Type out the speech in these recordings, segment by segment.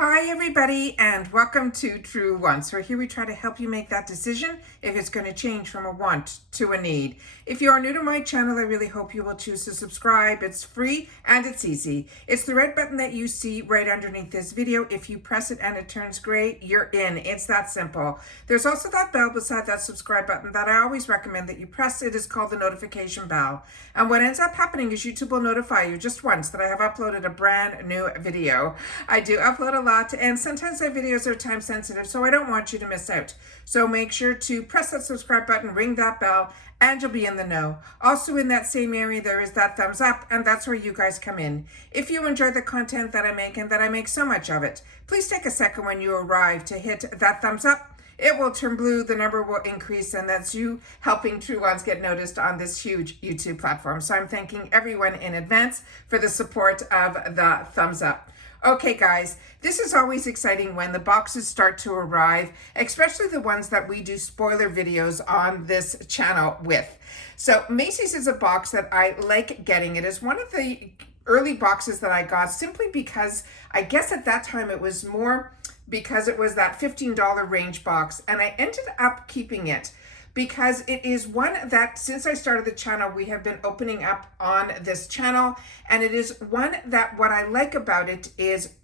Hi everybody and welcome to True Wants, where here we try to help you make that decision if it's going to change from a want to a need. If you are new to my channel, I really hope you will choose to subscribe. It's free and it's easy. It's the red button that you see right underneath this video. If you press it and it turns gray, you're in. It's that simple. There's also that bell beside that subscribe button that I always recommend that you press. It is called the notification bell. And what ends up happening is YouTube will notify you just once that I have uploaded a brand new video. I do upload a lot, and sometimes my videos are time sensitive, so I don't want you to miss out. So make sure to press that subscribe button, ring that bell, and you'll be in the know. Also in that same area, there is that thumbs up, and that's where you guys come in. If you enjoy the content that I make, and that I make so much of it, please take a second when you arrive to hit that thumbs up. It will turn blue, the number will increase, and that's you helping True Ones get noticed on this huge YouTube platform. So I'm thanking everyone in advance for the support of the thumbs up. Okay guys, this is always exciting when the boxes start to arrive, especially the ones that we do spoiler videos on this channel with. So Macys is a box that I like getting. It is one of the early boxes that I got simply because I guess at that time it was more because it was that $15 range box, and I ended up keeping it because it is one that since I started the channel we have been opening up on this channel, and it is one that what I like about it is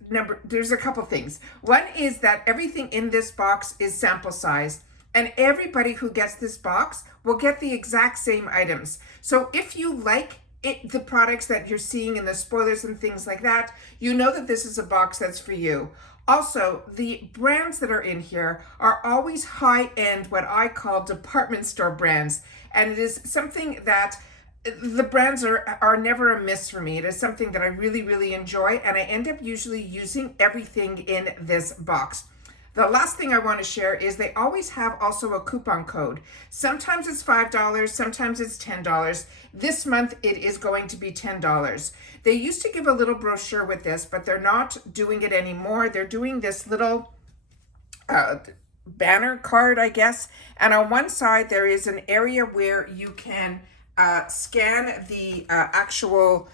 there's a couple things. One is that everything in this box is sample size, and everybody who gets this box will get the exact same items. So if you like the products that you're seeing in the spoilers and things like that, you know that this is a box that's for you. Also, the brands that are in here are always high-end, what I call department store brands. And it is something that the brands are never a miss for me. It is something that I really, really enjoy, and I end up usually using everything in this box. The last thing I want to share is they always have also a coupon code. Sometimes it's $5, sometimes it's $10. This month it is going to be $10. They used to give a little brochure with this, but they're not doing it anymore. They're doing this little banner card, I guess. And on one side there is an area where you can scan the actual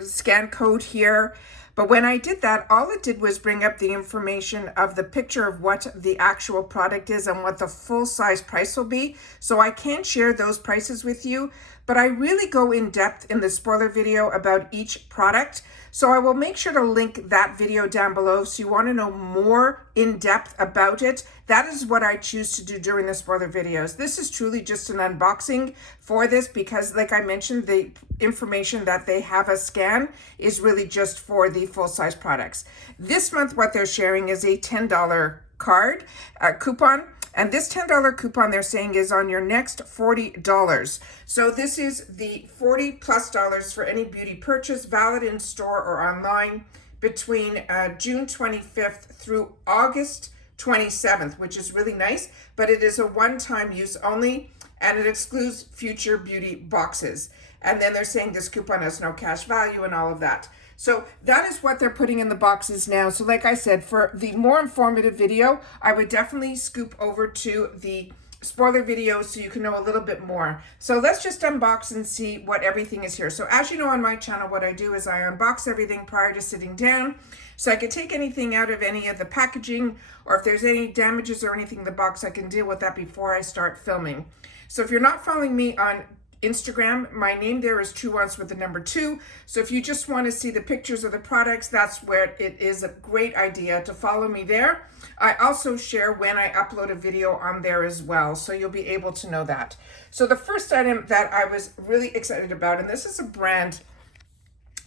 scan code here. But when I did that, all it did was bring up the information of the picture of what the actual product is and what the full size price will be. So I can share those prices with you, but I really go in depth in the spoiler video about each product. So I will make sure to link that video down below. So you want to know more in depth about it. That is what I choose to do during the spoiler videos. This is truly just an unboxing for this because, like I mentioned, the information that they have a scan is really just for the full-size products. This month, what they're sharing is a $10 card coupon. And this $10 coupon they're saying is on your next $40. So this is the $40+ for any beauty purchase, valid in store or online between June 25th through August 27th, which is really nice, but it is a one-time use only, and it excludes future beauty boxes. And then they're saying this coupon has no cash value and all of that. So that is what they're putting in the boxes now. So like I said, for the more informative video, I would definitely scoop over to the spoiler video so you can know a little bit more. So let's just unbox and see what everything is here. So as you know on my channel, what I do is I unbox everything prior to sitting down, so I can take anything out of any of the packaging, or if there's any damages or anything in the box, I can deal with that before I start filming. So if you're not following me on Instagram, my name there is True Wants with the number 2. So if you just want to see the pictures of the products, that's where it is a great idea to follow me there. I also share when I upload a video on there as well, so you'll be able to know that. So the first item that I was really excited about, and this is a brand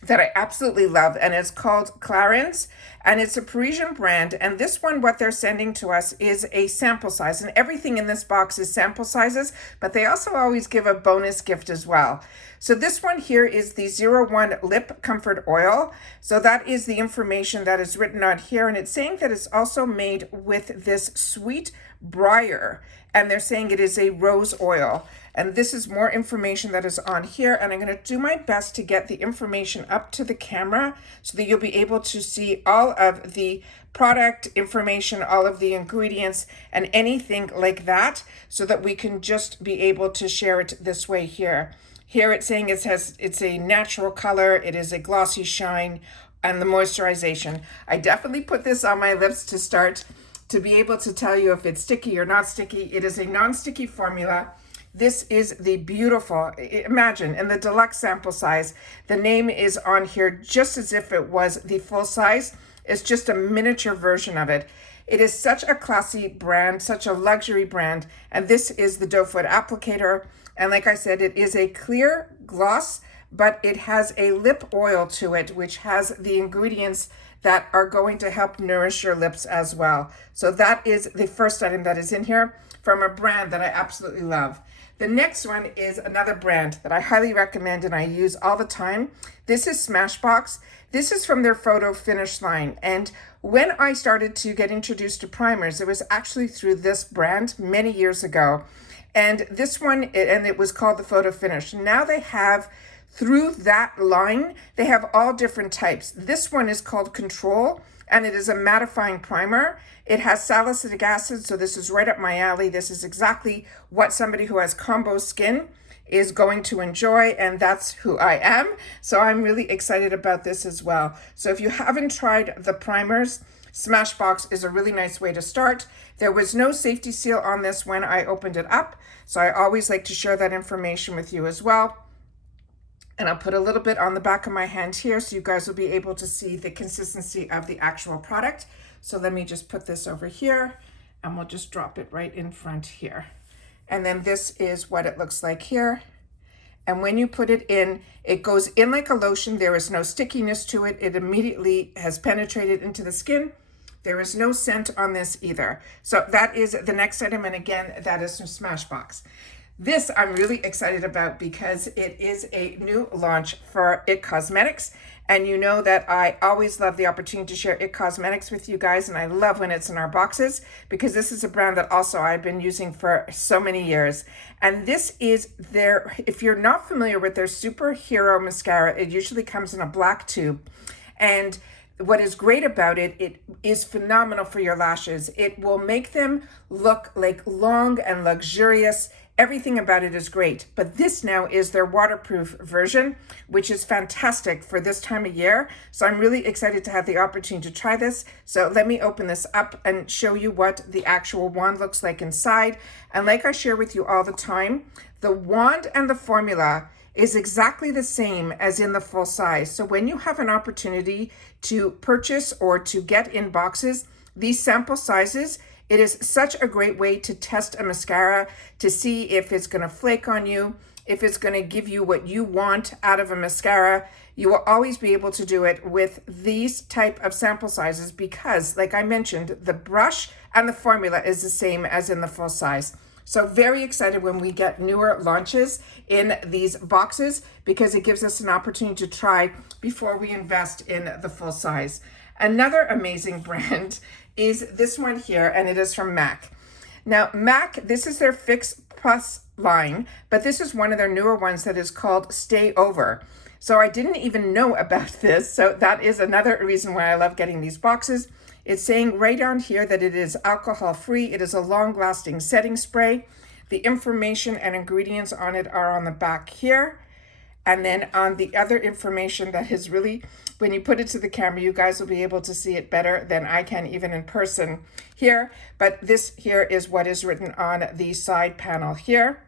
that I absolutely love, and it's called Catrice, and it's a Parisian brand. And this one, what they're sending to us is a sample size, and everything in this box is sample sizes, but they also always give a bonus gift as well. So this one here is the 01 Lip Comfort Oil. So that is the information that is written on here, and it's saying that it's also made with this sweet briar, and they're saying it is a rose oil. And this is more information that is on here, and I'm going to do my best to get the information up to the camera so that you'll be able to see all of the product information, all of the ingredients, and anything like that, so that we can just be able to share it this way here. Here it's saying it's a natural color, it is a glossy shine, and the moisturization. I definitely put this on my lips to start to be able to tell you if it's sticky or not sticky. It is a non-sticky formula. This is the beautiful, imagine, in the deluxe sample size, the name is on here just as if it was the full size. It's just a miniature version of it. It is such a classy brand, such a luxury brand, and this is the doe foot applicator. And like I said, it is a clear gloss, but it has a lip oil to it, which has the ingredients that are going to help nourish your lips as well. So that is the first item that is in here from a brand that I absolutely love. The next one is another brand that I highly recommend and I use all the time. This is Smashbox. This is from their photo finish line. And when I started to get introduced to primers, it was actually through this brand many years ago. And this one, and it was called the photo finish. Now they have, through that line, they have all different types. This one is called Control, and it is a mattifying primer. It has salicylic acid, so this is right up my alley. This is exactly what somebody who has combo skin is going to enjoy, and that's who I am. So I'm really excited about this as well. So if you haven't tried the primers, Smashbox is a really nice way to start. There was no safety seal on this when I opened it up, so I always like to share that information with you as well. And I'll put a little bit on the back of my hand here so you guys will be able to see the consistency of the actual product. So let me just put this over here and we'll just drop it right in front here. And then this is what it looks like here. And when you put it in, it goes in like a lotion. There is no stickiness to it. It immediately has penetrated into the skin. There is no scent on this either. So that is the next item. And again, that is from Smashbox. This I'm really excited about because it is a new launch for IT Cosmetics. And you know that I always love the opportunity to share IT Cosmetics with you guys. And I love when it's in our boxes because this is a brand that also I've been using for so many years. And this is their, if you're not familiar with their superhero mascara, it usually comes in a black tube. And what is great about it, it is phenomenal for your lashes. It will make them look like long and luxurious. Everything about it is great, but this now is their waterproof version, which is fantastic for this time of year. So I'm really excited to have the opportunity to try this. So let me open this up and show you what the actual wand looks like inside. And like I share with you all the time, the wand and the formula is exactly the same as in the full size. So when you have an opportunity to purchase or to get in boxes, these sample sizes, it is such a great way to test a mascara to see if it's going to flake on you, if it's going to give you what you want out of a mascara. You will always be able to do it with these type of sample sizes because, like I mentioned, the brush and the formula is the same as in the full size. So very excited when we get newer launches in these boxes because it gives us an opportunity to try before we invest in the full size. Another amazing brand is this one here, and it is from MAC. Now, MAC, this is their Fix Plus line, but this is one of their newer ones that is called Stay Over. So I didn't even know about this, so that is another reason why I love getting these boxes. It's saying right on here that it is alcohol-free. It is a long-lasting setting spray. The information and ingredients on it are on the back here. And then on the other information that is really, when you put it to the camera, you guys will be able to see it better than I can even in person here. But this here is what is written on the side panel here.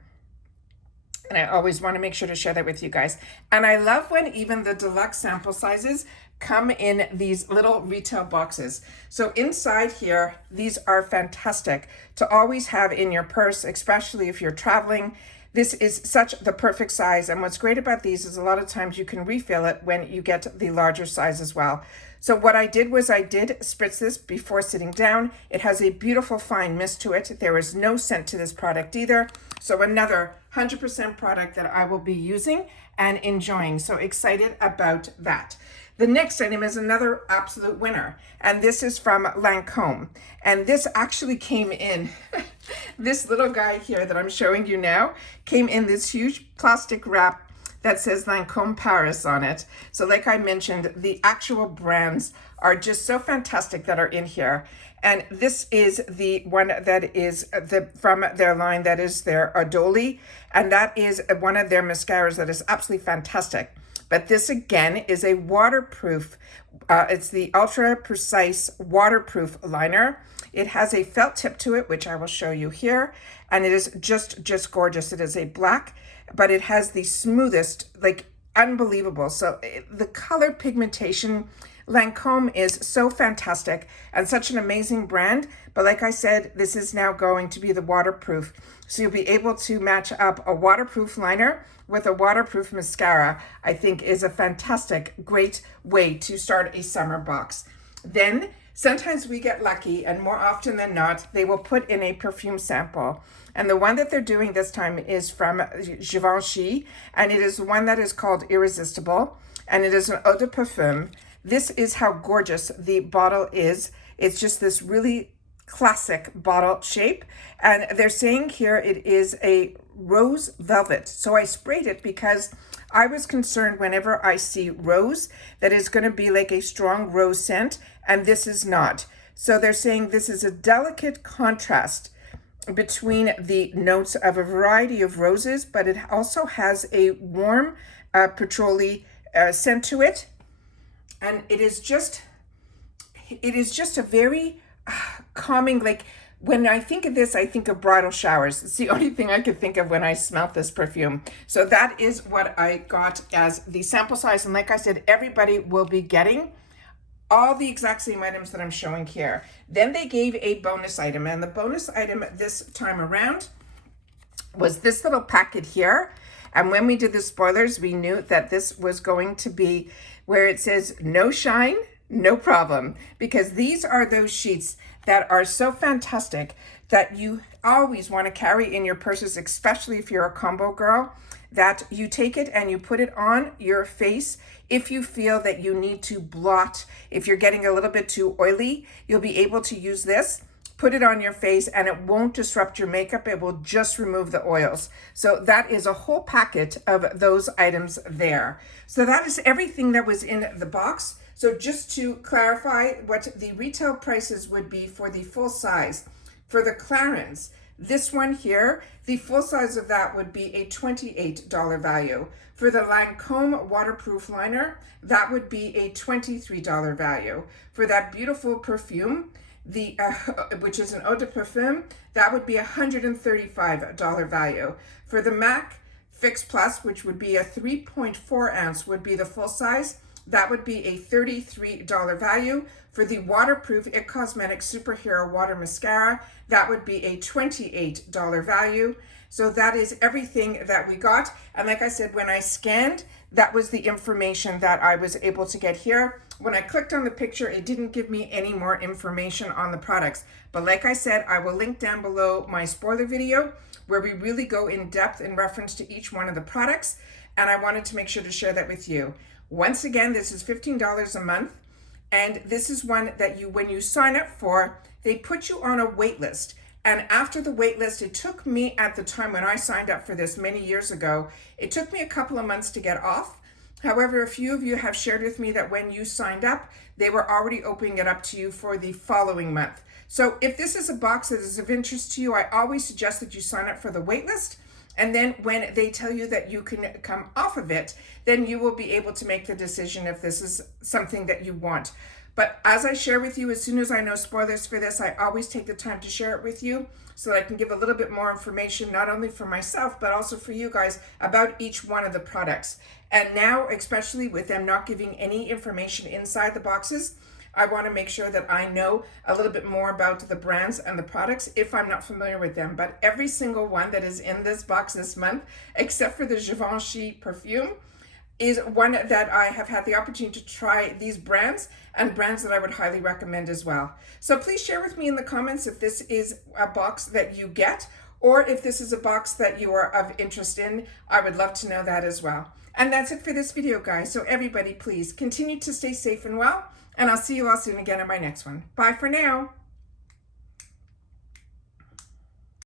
And I always want to make sure to share that with you guys. And I love when even the deluxe sample sizes come in these little retail boxes. So inside here, these are fantastic to always have in your purse, especially if you're traveling. This is such the perfect size. And what's great about these is a lot of times you can refill it when you get the larger size as well. So what I did was I did spritz this before sitting down. It has a beautiful fine mist to it. There is no scent to this product either. So another 100% product that I will be using and enjoying. So excited about that. The next item is another absolute winner, and this is from Lancome. And this actually came in, this little guy here that I'm showing you now, came in this huge plastic wrap that says Lancome Paris on it. So like I mentioned, the actual brands are just so fantastic that are in here. And this is the one that is from their line, that is their Adoli. And that is one of their mascaras that is absolutely fantastic. But this again is a waterproof, it's the Ultra Precise Waterproof Liner. It has a felt tip to it, which I will show you here. And it is just gorgeous. It is a black, but it has the smoothest, like unbelievable. So the color pigmentation, Lancome is so fantastic and such an amazing brand. But like I said, this is now going to be the waterproof. So you'll be able to match up a waterproof liner with a waterproof mascara. I think is a fantastic, great way to start a summer box. Then sometimes we get lucky, and more often than not, they will put in a perfume sample. And the one that they're doing this time is from Givenchy, and it is one that is called Irresistible, and it is an eau de parfum. This is how gorgeous the bottle is. It's just this really classic bottle shape, and they're saying here it is a rose velvet. So I sprayed it because I was concerned whenever I see rose that it's going to be like a strong rose scent, and this is not. So they're saying this is a delicate contrast between the notes of a variety of roses, but it also has a warm patchouli scent to it. And it is just a very calming, like when I think of this, I think of bridal showers. It's the only thing I could think of when I smelled this perfume. So that is what I got as the sample size. And like I said, everybody will be getting all the exact same items that I'm showing here. Then they gave a bonus item, and the bonus item this time around was this little packet here. And when we did the spoilers, we knew that this was going to be where it says no shine, no problem, because these are those sheets that are so fantastic that you always want to carry in your purses, especially if you're a combo girl, that you take it and you put it on your face. If you feel that you need to blot, if you're getting a little bit too oily, you'll be able to use this, put it on your face, and it won't disrupt your makeup. It will just remove the oils. So that is a whole packet of those items there. So that is everything that was in the box. So just to clarify what the retail prices would be for the full size. For the Clarins, this one here, the full size of that would be a $28 value. For the Lancome waterproof liner, that would be a $23 value. For that beautiful perfume, which is an eau de parfum, that would be a $135 value. For the MAC Fix Plus, which would be a 3.4 ounce, would be the full size, that would be a $33 value. For the waterproof It Cosmetics Superhero Water Mascara, that would be a $28 value. So that is everything that we got. And like I said, when I scanned, that was the information that I was able to get here. When I clicked on the picture, it didn't give me any more information on the products. But like I said, I will link down below my spoiler video where we really go in depth in reference to each one of the products. And I wanted to make sure to share that with you. Once again, this is $15 a month. And this is one that when you sign up for, they put you on a wait list. And after the wait list, it took me at the time when I signed up for this many years ago, it took me a couple of months to get off. However, a few of you have shared with me that when you signed up, they were already opening it up to you for the following month. So if this is a box that is of interest to you, I always suggest that you sign up for the wait list. And then when they tell you that you can come off of it, then you will be able to make the decision if this is something that you want. But as I share with you, as soon as I know spoilers for this, I always take the time to share it with you so that I can give a little bit more information, not only for myself, but also for you guys about each one of the products. And now, especially with them not giving any information inside the boxes, I want to make sure that I know a little bit more about the brands and the products if I'm not familiar with them. But every single one that is in this box this month, except for the Givenchy perfume, is one that I have had the opportunity to try these brands and brands that I would highly recommend as well. So please share with me in the comments if this is a box that you get or if this is a box that you are of interest in. I would love to know that as well. And that's it for this video, guys. So everybody, please continue to stay safe and well, and I'll see you all soon again in my next one. Bye for now.